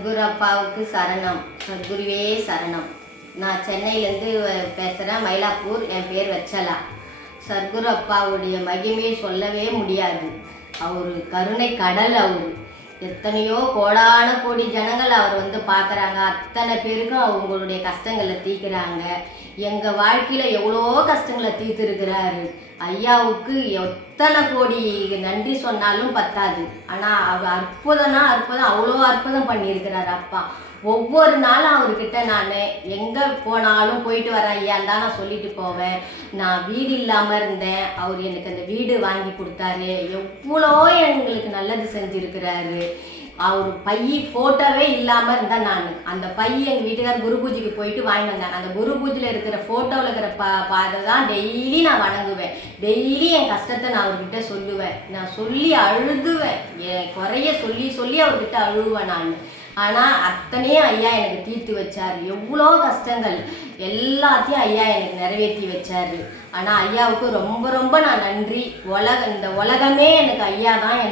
சத்குரு அப்பாவுக்கு சரணம். சத்குருவே சரணம். நான் சென்னையிலேருந்து பேசுகிறேன், மயிலாப்பூர். என் பேர் வச்சலா. சத்குரு அப்பாவுடைய மகிமையை சொல்லவே முடியாது. அவர் கருணை கடல். அவர் எத்தனையோ கோடான கோடி ஜனங்கள் அவர் பார்க்குறாங்க. அத்தனை பேருக்கும் அவங்களுடைய கஷ்டங்களை தீர்க்குறாங்க. எங்கள் வாழ்க்கையில் எவ்வளோ கஷ்டங்களை தீர்த்துருக்கிறாரு. ஐயாவுக்கு எத்தனை கோடி நன்றி சொன்னாலும் பத்தாது. ஆனால் அவர் அற்புதம், அவ்வளோ அற்புதம் பண்ணியிருக்கிறார் அப்பா. ஒவ்வொரு நாளும் அவர்கிட்ட நான் எங்கே போனாலும் போயிட்டு வரேன் ஐயான்னு தான் நான் சொல்லிட்டு போவேன். நான் வீடு இல்லாமல் இருந்தேன், அவர் எனக்கு அந்த வீடு வாங்கி கொடுத்தாரு. எவ்வளோ எங்களுக்கு நல்லது செஞ்சுருக்கிறாரு. அவர் பைய ஃபோட்டோவே இல்லாமல் இருந்தேன் நான். அந்த எங்கள் வீட்டுக்கார் குரு பூஜைக்கு போயிட்டு வாங்கி வந்தாங்க. அந்த குரு பூஜையில் இருக்கிற ஃபோட்டோவில் இருக்கிற பாதை தான் டெய்லி நான் வணங்குவேன். டெய்லி என் கஷ்டத்தை நான் அவர்கிட்ட சொல்லுவேன். நான் சொல்லி அழுதுவேன். என் குறைய சொல்லி சொல்லி அவர்கிட்ட அழுவேன் நான். ஆனால் அத்தனையும் ஐயா எனக்கு தீர்த்து வச்சார். எவ்வளோ கஷ்டங்கள் எல்லாத்தையும் ஐயா எனக்கு நிறைவேற்றி வச்சார். ஆனால் ஐயாவுக்கு ரொம்ப ரொம்ப நான் நன்றி. இந்த உலகமே எனக்கு ஐயா தான்.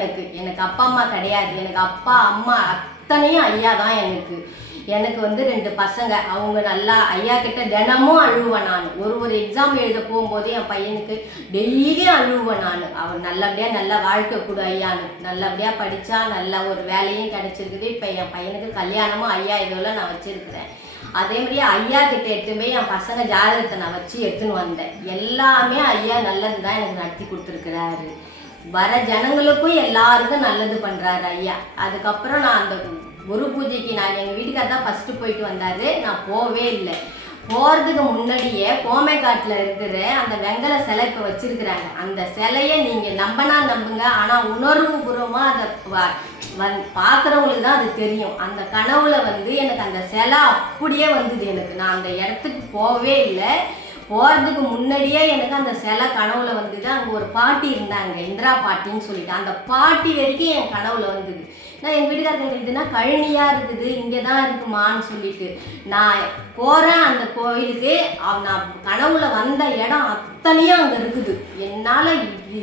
எனக்கு அப்பா அம்மா கிடையாது. எனக்கு அப்பா அம்மா அத்தனையும் ஐயா தான் எனக்கு. 2 பசங்க. அவங்க நல்லா ஐயா கிட்ட தினமும் அழுவேன் நான். ஒரு எக்ஸாம் எழுத போகும்போது என் பையனுக்கு டெய்லியும் அழுவேன் நான். அவன் நல்லபடியாக நல்ல வாழ்க்கை கொடு ஐயான்னு. நல்லபடியாக படித்தா நல்ல ஒரு வேலையும் கிடைச்சிருக்குது. இப்போ என் பையனுக்கு கல்யாணமும் ஐயா இதெல்லாம் நான் வச்சுருக்கிறேன். அதே மாதிரியே ஐயா கிட்ட எடுத்துன்னு போய் என் பசங்க ஜாதகத்தை நான் வச்சு எடுத்துன்னு வந்தேன். எல்லாமே ஐயா நல்லது தான் எனக்கு நடத்தி கொடுத்துருக்குறாரு. வர ஜனங்களுக்கும் எல்லாருக்கும் நல்லது பண்ணுறாரு ஐயா. அதுக்கப்புறம் நான் அந்த குரு பூஜைக்கு நான் எங்கள் வீட்டுக்கார தான் ஃபஸ்ட்டு போயிட்டு வந்தார். நான் போவே இல்லை. போகிறதுக்கு முன்னாடியே கோமைக்காட்டில் இருக்கிற அந்த வெங்கல சிலை இப்போ வச்சுருக்குறாங்க. அந்த சிலையை நீங்கள் நம்பினா நம்புங்க, ஆனால் உணர்வுபூர்வமாக அதை பார்க்குறவங்களுக்கு தான் அது தெரியும். அந்த கனவுல எனக்கு அந்த சிலை அப்படியே வந்தது. நான் அந்த இடத்துக்கு போகவே இல்லை. போகிறதுக்கு முன்னாடியே எனக்கு அந்த சிலை கனவுல வந்தது. அங்கே ஒரு பாட்டி இருந்தாங்க, இந்திரா பாட்டின்னு சொல்லிட்டு. அந்த பாட்டி வரைக்கும் என் கனவுல வந்தது. நான் எங்கள் வீட்டுக்காரங்க இதுனா கழனியாக இருக்குது, இங்கே தான் இருக்குமான்னு சொல்லிட்டு நான் போகிறேன் அந்த கோயிலுக்கு. நான் கனவுல வந்த இடம் அத்தனையும் அங்கே இருக்குது. என்னால்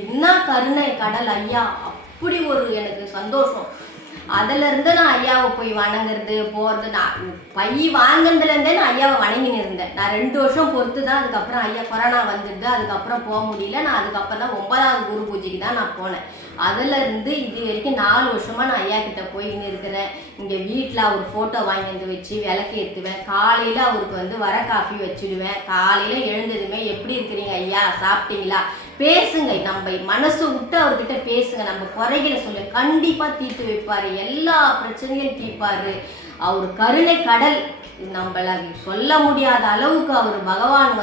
என்ன கருணை கடல் ஐயா. அப்படி ஒரு எனக்கு சந்தோஷம். அதிலேருந்து நான் ஐயாவை போய் வணங்குறது போகிறது. நான் பை வாங்கினதுலேருந்தே நான் ஐயாவை வணங்கின்னு இருந்தேன். நான் 2 வருஷம் பொறுத்து தான். அதுக்கப்புறம் ஐயா கொரோனா வந்துடுது. அதுக்கப்புறம் போக முடியல. நான் அதுக்கப்புறம் தான் 9வது குரு பூஜைக்கு தான் நான் போனேன். அதிலேருந்து இது வரைக்கும் 4 வருஷமாக நான் ஐயா கிட்ட போயின்னு இருக்கிறேன். இங்கே வீட்டில் அவர் ஃபோட்டோ வாங்கி வந்து வச்சு விளக்கு ஏற்றுவேன். காலையில் அவருக்கு வர காஃபி வச்சுடுவேன். காலையில் எழுந்ததுமே எப்படி இருக்கிறீங்க ஐயா, சாப்பிட்டீங்களா, பேசுங்க. நம்ம மனசு விட்டு அவர்கிட்ட பேசுங்க. நம்ம குறைகளை சொல்ல கண்டிப்பாக தீர்த்து வைப்பார். எல்லா பிரச்சனையும் தீர்ப்பார். அவர் கருணை கடல். நம்மள சொல்ல முடியாத அளவுக்கு அவர் பகவான்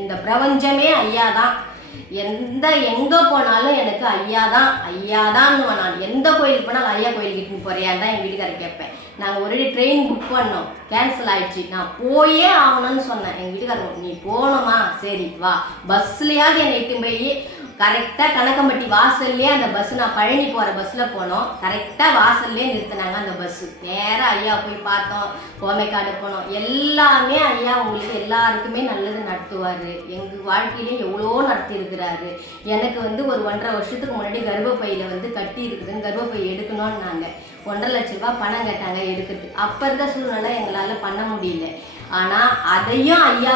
இந்த பிரபஞ்சமே ஐயா தான். எங்கே போனாலும் எனக்கு ஐயா தான். நான் எந்த கோயிலுக்கு போனாலும் ஐயா கோயிலுக்கு போறியான்னு தான் என் வீட்டுக்காரர் கேட்பேன். நாங்கள் ஒரு ட்ரெயின் புக் பண்ணோம், கேன்சல் ஆயிடுச்சு. நான் போயே ஆகணும்னு சொன்னேன். எங்கள் வீட்டுக்காரர் நீ போகணுமா, சரி வா, பஸ்லையாவது என்னை இட்டு போய் கரெக்டாக கணக்கம்பட்டி வாசல்லே அந்த பஸ்ஸு, நான் பழனி போகிற பஸ்ஸில் போனோம். கரெக்டாக வாசல்லே நிறுத்தினாங்க அந்த பஸ்ஸு. நேராக ஐயா போய் பார்த்தோம், கோமைக்காடு போனோம். எல்லாமே ஐயா உங்களுக்கு எல்லாருக்குமே நல்லது நடத்துவார். எங்கள் வாழ்க்கையிலையும் எவ்வளோ நடத்தியிருக்கிறாரு. எனக்கு ஒரு 1.5 வருஷத்துக்கு முன்னாடி கர்ப்பப்பையில் கட்டி இருக்குதுன்னு கர்ப்பப்பை எடுக்கணும்னு நாங்கள் 1.5 லட்ச ரூபா பணம் கேட்டாங்க எடுக்கிறது. அப்போ இருந்த சூழ்நிலை எங்களால் பண்ண முடியல. ஆனால் அதையும் ஐயா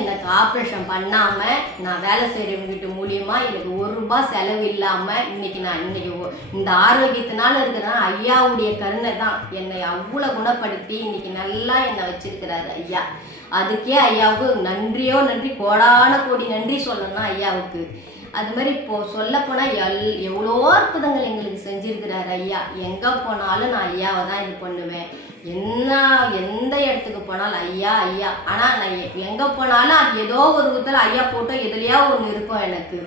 எனக்கு ஆப்ரேஷன் பண்ணாமல் நான் வேலை செய்கிறவங்க வீட்டு மூலியமாக எனக்கு 1 ரூபா செலவு இல்லாமல் இன்னைக்கு இந்த ஆரோக்கியத்தினால இருக்கிறேன். ஐயாவுடைய கருணை தான் என்னை அவ்வளோ குணப்படுத்தி இன்னைக்கு நல்லா என்னை வச்சிருக்கிறாரு ஐயா. அதுக்கே ஐயாவுக்கு நன்றியோ நன்றி, கோடான கோடி நன்றி சொல்லணும் ஐயாவுக்கு. அது மாதிரி சொல்லப்போனால் எவ்வளோ அற்புதங்கள் எங்களுக்கு செஞ்சுருக்கிறாரு ஐயா. எங்கே போனாலும் நான் ஐயாவை தான் இது பண்ணுவேன். எந்த இடத்துக்கு போனாலும் ஐயா. ஆனால் நான் எங்கே போனாலும் அது ஏதோ ஒரு விதத்தில் ஐயா போட்டோ எதுலையா ஒன்று இருக்கும் எனக்கு.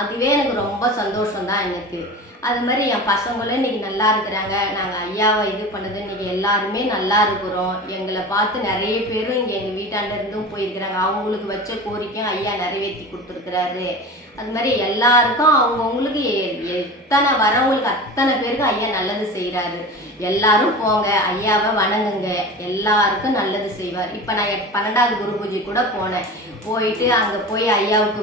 அதுவே எனக்கு ரொம்ப சந்தோஷம்தான் எனக்கு. அது மாதிரி என் பசங்களும் இன்றைக்கி நல்லா இருக்கிறாங்க. நாங்கள் ஐயாவை இது பண்ணது இன்றைக்கி எல்லாருமே நல்லா இருக்கிறோம். எங்களை பார்த்து நிறைய பேரும் இங்கே எங்கள் வீட்டாண்டருந்தும் போயிருக்கிறாங்க. அவங்களுக்கு வச்ச கோரிக்கையும் ஐயா நிறைவேற்றி கொடுத்துருக்குறாரு. அது மாதிரி எல்லாருக்கும் அவங்கவுங்களுக்கு எத்தனை வரவங்களுக்கு அத்தனை பேருக்கு ஐயா நல்லது செய்கிறாரு. எல்லாரும் போங்க, ஐயாவை வணங்குங்க, எல்லாருக்கும் நல்லது செய்வார். இப்போ நான் 12வது குரு பூஜை கூட போனேன். போயிட்டு அங்கே போய் ஐயாவுக்கு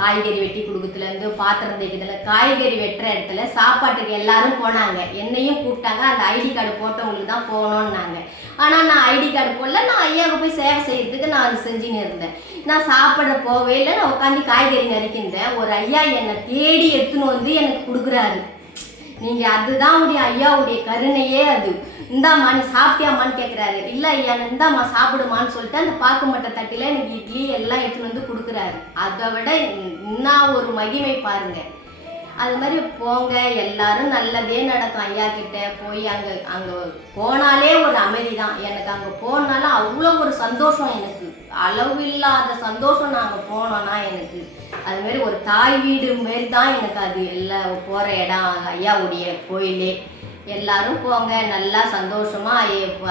காய்கறி வெட்டி கொடுக்குறதுலேருந்து பாத்திரம் தேய்க்கிறதுல காய்கறி வெட்டுற இடத்துல சாப்பாட்டுக்கு எல்லாரும் போனாங்க, என்னையும் கூப்பிட்டாங்க. அந்த ஐடி கார்டு போட்டவங்களுக்கு தான் போகணுன்னாங்க. ஆனால் நான் ஐடி கார்டு போடல, நான் ஐயாவுக்கு போய் சேவை செய்யறதுக்கு நான் அது செஞ்சுன்னு இருந்தேன். நான் சாப்பிட போவே இல்லை, நான் உட்காந்து காய்கறி நறுக்கியிருந்தேன். ஒரு ஐயா என்னை தேடி எடுத்துன்னு வந்து எனக்கு கொடுக்குறாரு. நீங்கள் அதுதான் ஐயாவுடைய கருணையே. அது இந்தாம்மா நீ சாப்பிட்டியாம்மான்னு கேட்குறாரு. இல்லை ஐயா இந்தாம்மா சாப்பிடுமான்னு சொல்லிட்டு அந்த பாக்கு மட்டை தட்டில எனக்கு இட்லி எல்லாம் எடுத்துன்னு வந்து கொடுக்குறாரு. அதை விட இன்னும் ஒரு மகிமை பாருங்க. அது மாதிரி போங்க, எல்லாரும் நல்லதே நடக்கும். ஐயா கிட்ட போய் அங்கே போனாலே ஒரு அமைதி தான் எனக்கு. அங்கே போனாலும் அவ்வளோ ஒரு சந்தோஷம், எனக்கு அளவில்லாத சந்தோஷம். நாங்கள் போனோன்னா எனக்கு அது மாதிரி ஒரு தாய் வீடு மாரி தான் எனக்கு அது. எல்லாம் போகிற இடம் ஐயாவுடைய கோயிலே. எல்லாரும் போங்க, நல்லா சந்தோஷமா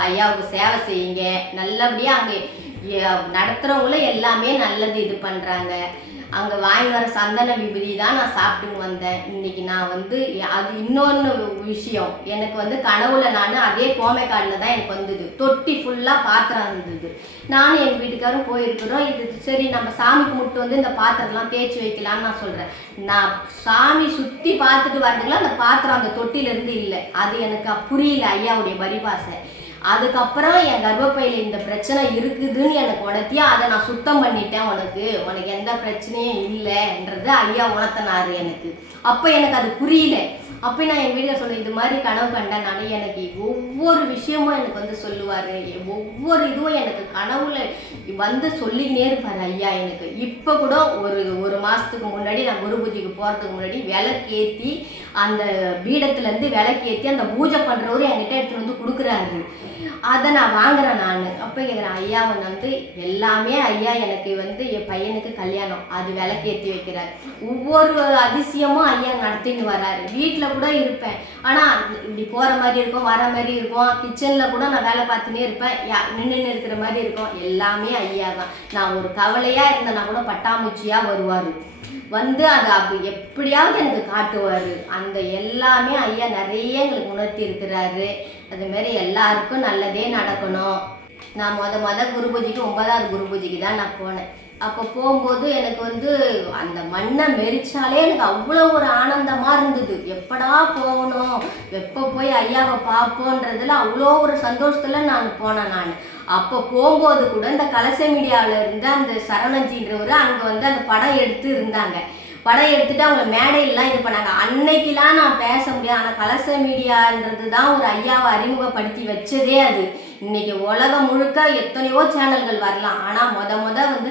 ஐயாவுக்கு சேவை செய்யுங்க. நல்லபடியாக அங்கே நடத்துகிறவங்களும் எல்லாமே நல்லது இது பண்ணுறாங்க. அங்கே வாங்கி வர சந்தன விபூதி தான் நான் சாப்பிட்டு வந்தேன். இன்னைக்கு நான் அது இன்னொன்று விஷயம், எனக்கு கனவுல நான் அதே கோமைக்காடில் தான் எனக்கு வந்தது. தொட்டி ஃபுல்லாக பாத்திரம் இருந்தது. நானும் எங்கள் வீட்டுக்காரும் போயிருக்கிறோம். இது சரி நம்ம சாமி கும்பிட்டு இந்த பாத்திரம்லாம் தேய்ச்சி வைக்கலான்னு நான் சொல்கிறேன். நான் சாமி சுற்றி பார்த்துட்டு வரதுக்குலாம் அந்த பாத்திரம் அந்த தொட்டிலேருந்து இல்லை. அது எனக்கு புரியல ஐயாவுடைய பரிபாசை. அதுக்கப்புறம் என் கர்ப்பப்பையில் இந்த பிரச்சனை இருக்குதுன்னு எனக்கு உணர்த்தியா அதை நான் சுத்தம் பண்ணிட்டேன். உனக்கு எந்த பிரச்சனையும் இல்லைன்றது ஐயா உணர்த்தினாரு எனக்கு. அப்போ எனக்கு அது புரியல. அப்போ நான் எங்கள் வீட்டில் சொல்ல இது மாதிரி கனவு கண்டேன் நான். எனக்கு ஒவ்வொரு விஷயமும் எனக்கு சொல்லுவார். ஒவ்வொரு இதுவும் எனக்கு கனவுல சொல்லினே இருப்பார் ஐயா எனக்கு. இப்போ கூட ஒரு மாதத்துக்கு முன்னாடி நான் குரு பூஜைக்கு போகிறதுக்கு முன்னாடி விளக்கேற்றி அந்த பீடத்துலேருந்து விளக்கேற்றி அந்த பூஜை பண்ணுறவரு என்கிட்ட எடுத்துகிட்டு கொடுக்குறாரு. அதை நான் வாங்குறேன் நான். அப்போ கேட்குறேன் ஐயா எல்லாமே ஐயா எனக்கு என் பையனுக்கு கல்யாணம் அது விளக்கேற்றி வைக்கிறார். ஒவ்வொரு அதிசயமும் ஐயா நடத்தின்னு வராரு. வீட்டில் கூட இருப்பேன், ஆனால் இப்படி போகிற மாதிரி இருக்கும், வர மாதிரி இருக்கும். கிச்சனில் கூட நான் வேலை பார்த்துன்னே இருப்பேன், நின்றுன்னு இருக்கிற மாதிரி இருக்கும். எல்லாமே ஐயா தான். நான் ஒரு கவலையாக இருந்தேன்னா கூட பட்டாம்பூச்சியாக வருவார். அதை அப்படி எப்படியாவது எனக்கு காட்டுவார். அந்த எல்லாமே ஐயா நிறைய எங்களுக்கு உணர்த்தி இருக்கிறாரு. அதுமாரி எல்லாருக்கும் நல்லதே நடக்கணும். நான் குரு பூஜைக்கு 9வது குரு பூஜைக்கு தான் நான் போனேன். அப்போ போகும்போது எனக்கு அந்த மண்ணை மெரிச்சாலே எனக்கு அவ்வளோ ஒரு ஆனந்தமாக இருந்தது. எப்படா போகணும், எப்போ போய் ஐயாவை பார்ப்போன்றதுல அவ்வளோ ஒரு சந்தோஷத்தில் நான் போனேன் நான். அப்போ போகும்போது கூட இந்த கலச மீடியாவில் இருந்து அந்த சரவணஞ்சின்றவர் அங்கே அந்த படம் எடுத்து இருந்தாங்க. படம் எடுத்துட்டு அவங்க மேடையெல்லாம் இது பண்ணாங்க. அன்னைக்கெல்லாம் நான் பேச முடியாது. ஆனால் கலச மீடியான்றது தான் ஒரு ஐயாவை அறிமுகப்படுத்தி வச்சதே அது. இன்னைக்கு உலகம் முழுக்க எத்தனையோ சேனல்கள் வரலாம், ஆனால்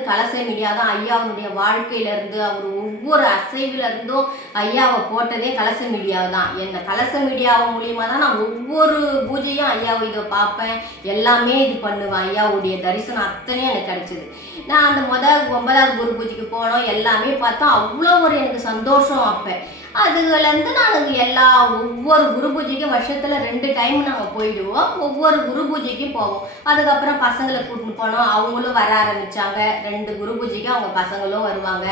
கலச மீடியா தான் ஐயாவுடைய வாழ்க்கையிலேருந்து அவர் ஒவ்வொரு அசைவிலேருந்தும் ஐயாவை போட்டதே கலச மீடியா தான். என்ன கலச மீடியாவை மூலியமாக தான் நான் ஒவ்வொரு பூஜையும் ஐயாவை இதை பார்ப்பேன், எல்லாமே இது பண்ணுவேன். ஐயாவுடைய தரிசனம் அத்தனையும் எனக்கு கிடைச்சிது. நான் அந்த 9வது குரு பூஜைக்கு போனோம், எல்லாமே பார்த்தோம். அவ்வளோ ஒரு எனக்கு சந்தோஷம். அப்போ அதுலேருந்து நான் ஒவ்வொரு குரு பூஜைக்கும் வருஷத்தில் 2 டைம் நாங்கள் போயிடுவோம். ஒவ்வொரு குரு பூஜைக்கும் போவோம். அதுக்கப்புறம் பசங்களை கூட்டின்னு போனோம், அவங்களும் வர ஆரம்பித்தாங்க. 2 குரு பூஜைக்கும் அவங்க பசங்களும் வருவாங்க,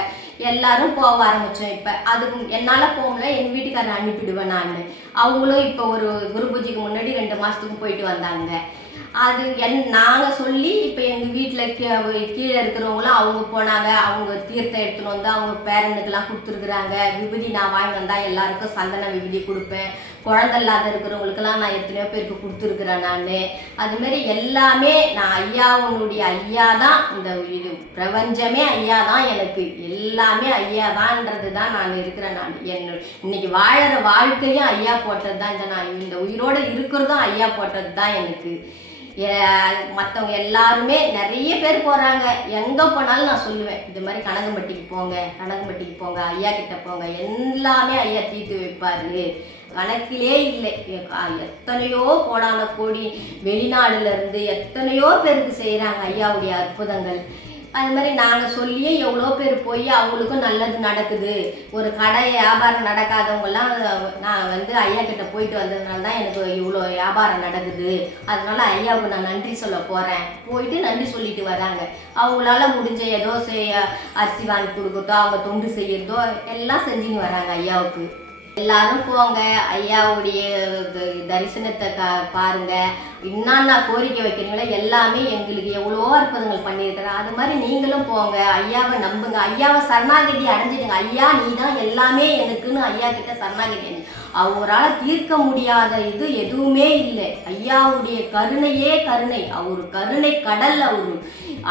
எல்லாரும் போக ஆரம்பித்தோம். இப்போ அதுக்கு என்னால் போகல, எங்கள் வீட்டுக்காரரை அனுப்பிடுவேன் நான். அவங்களும் இப்போ ஒரு குரு பூஜைக்கு முன்னாடி 2 மாதத்துக்கு போயிட்டு வந்தாங்க. அது நாங்கள் சொல்லி இப்போ எங்கள் வீட்டில் கீழே இருக்கிறவங்களாம் அவங்க போனாங்க. அவங்க தீர்த்தம் எடுத்துன்னு அவங்க பேரனுக்கெல்லாம் கொடுத்துருக்குறாங்க. விபூதி நான் வாங்கி வந்தால் எல்லாருக்கும் சந்தன விபூதி கொடுப்பேன். குழந்தை இல்லாத இருக்கிறவங்களுக்கெல்லாம் நான் எத்தனையோ பேருக்கு கொடுத்துருக்குறேன் நான். அதுமாரி எல்லாமே நான் ஐயாவுடைய ஐயா தான். இந்த இது பிரபஞ்சமே ஐயா தான். எனக்கு எல்லாமே ஐயா தான்ன்றது தான் நான் இருக்கிறேன். நான் இன்னைக்கு வாழற வாழ்க்கையும் ஐயா போட்டது தான். இந்த உயிரோடு இருக்கிறதும் ஐயா போட்டது தான் எனக்கு. மற்றவங்க எல்லாருமே நிறைய பேர் போகிறாங்க. எங்கே போனாலும் நான் சொல்லுவேன், இது மாதிரி கனகம்பட்டிக்கு போங்க, ஐயா கிட்ட போங்க, எல்லாமே ஐயா தீர்த்து வைப்பாரு. கணக்கிலே இல்லை. எத்தனையோ கோடான கோடி வெளிநாடுலேருந்து எத்தனையோ பேருக்கு செய்கிறாங்க ஐயாவுடைய அற்புதங்கள். அது மாதிரி நாங்கள் சொல்லியே எவ்வளோ பேர் போய் அவங்களுக்கும் நல்லது நடக்குது. ஒரு கடை வியாபாரம் நடக்காதவங்கெல்லாம் நான் ஐயா கிட்ட போயிட்டு வந்ததுனால தான் எனக்கு இவ்வளோ வியாபாரம் நடக்குது. அதனால ஐயாவுக்கு நான் நன்றி சொல்ல போகிறேன். போயிட்டு நன்றி சொல்லிட்டு வராங்க. அவங்களால முடிஞ்ச ஏதோ அரிசி வாங்கி கொடுக்குறதோ, அவங்க தொண்டு செய்யறதோ எல்லாம் செஞ்சுன்னு வராங்க ஐயாவுக்கு. எல்லாரும் போங்க, ஐயாவுடைய தரிசனத்தை பாருங்க. என்னென்ன கோரிக்கை வைக்கிறீங்களோ எல்லாமே எங்களுக்கு எவ்வளோ அற்புதங்கள் பண்ணியிருக்கிறேன். அது மாதிரி நீங்களும் போங்க, ஐயாவை நம்புங்க, ஐயாவை சரணாகதி அடைஞ்சிடுங்க. ஐயா நீ தான் எல்லாமே எனக்குன்னு ஐயா கிட்ட சரணாகதி. அவரால் தீர்க்க முடியாத இது எதுவுமே இல்லை. ஐயாவுடைய கருணையே கருணை. அவரு கருணை கடல். அவரு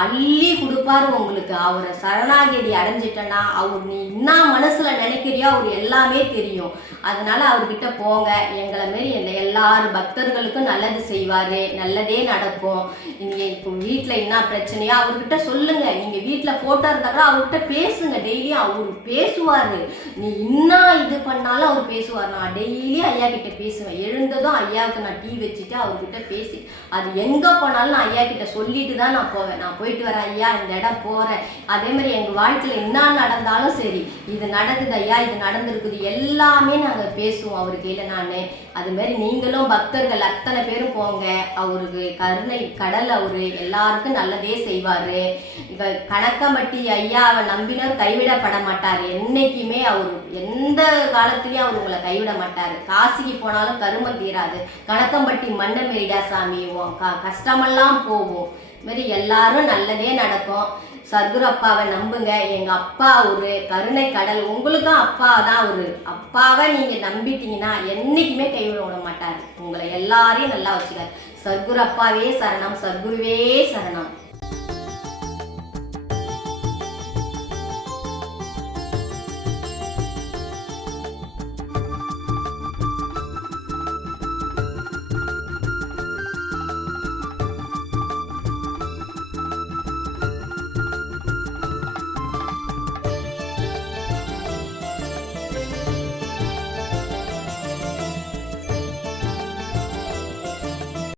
அள்ளி கொடுப்பாரு உங்களுக்கு. அவரை சரணாகதி அடைஞ்சிட்டனா அவர் நீ என்ன மனசுல நினைக்கிறியோ அவர் எல்லாமே தெரியும். அதனால அவர்கிட்ட போங்க. எங்களை மாரி எல்லாரும் பக்தர்களுக்கும் நல்லது செய்வாரு, நல்லதே நடக்கும். நீங்க இப்போ வீட்டில் என்ன பிரச்சனையோ அவர்கிட்ட சொல்லுங்க. நீங்க வீட்டில் போட்டோ இருந்தா கூட அவர்கிட்ட பேசுங்க. டெய்லியும் அவர் பேசுவாரு. நீ இன்னும் இது பண்ணாலும் அவர் பேசுவார். நான் டெய்லியும் ஐயா கிட்ட பேசுவேன். எழுந்ததும் ஐயாவுக்கு நான் டீ வச்சுட்டு அவர்கிட்ட பேசி அது எங்க போனாலும் நான் ஐயா கிட்ட சொல்லிட்டு தான் நான் போவேன். நான் போயிட்டு வரேன் ஐயா, இந்த இடம் போறேன். அதே மாதிரி எங்க வாழ்க்கையில என்ன நடந்தாலும் சரி, இது நடக்குது ஐயா, இது நடந்திருக்குது, எல்லாமே நாங்க பேசுவோம் அவரு கையில. நானு அது மாதிரி நீங்களும் பக்தர்கள் அத்தனை பேரும் போங்க. அவருக்கு கருணை கடல். அவரு எல்லாருக்கும் நல்லதே செய்வாரு. இப்ப கணக்கம்பட்டி ஐயாவை நம்பினர் கைவிடப்பட மாட்டாரு. என்னைக்குமே அவரு எந்த காலத்திலயும் அவர் உங்களை கைவிட மாட்டாரு. காசிக்கு போனாலும் கருமம் தீராது. கணக்கம்பட்டி மண்ண மெரிடா சாமி, கஷ்டமெல்லாம் போகும். மாதிரி எல்லாரும் நல்லதே நடக்கும். சத்குரு அப்பாவை நம்புங்க. எங்க அப்பா ஒரு கருணை கடல். உங்களுக்கும் அப்பா தான். ஒரு அப்பாவை நீங்க நம்பிட்டீங்கன்னா என்னைக்குமே கைவிட விட மாட்டாரு. உங்களை எல்லாரையும் நல்லா வச்சுக்காரு. சத்குரு அப்பாவே சரணம், சத்குருவே சரணம்.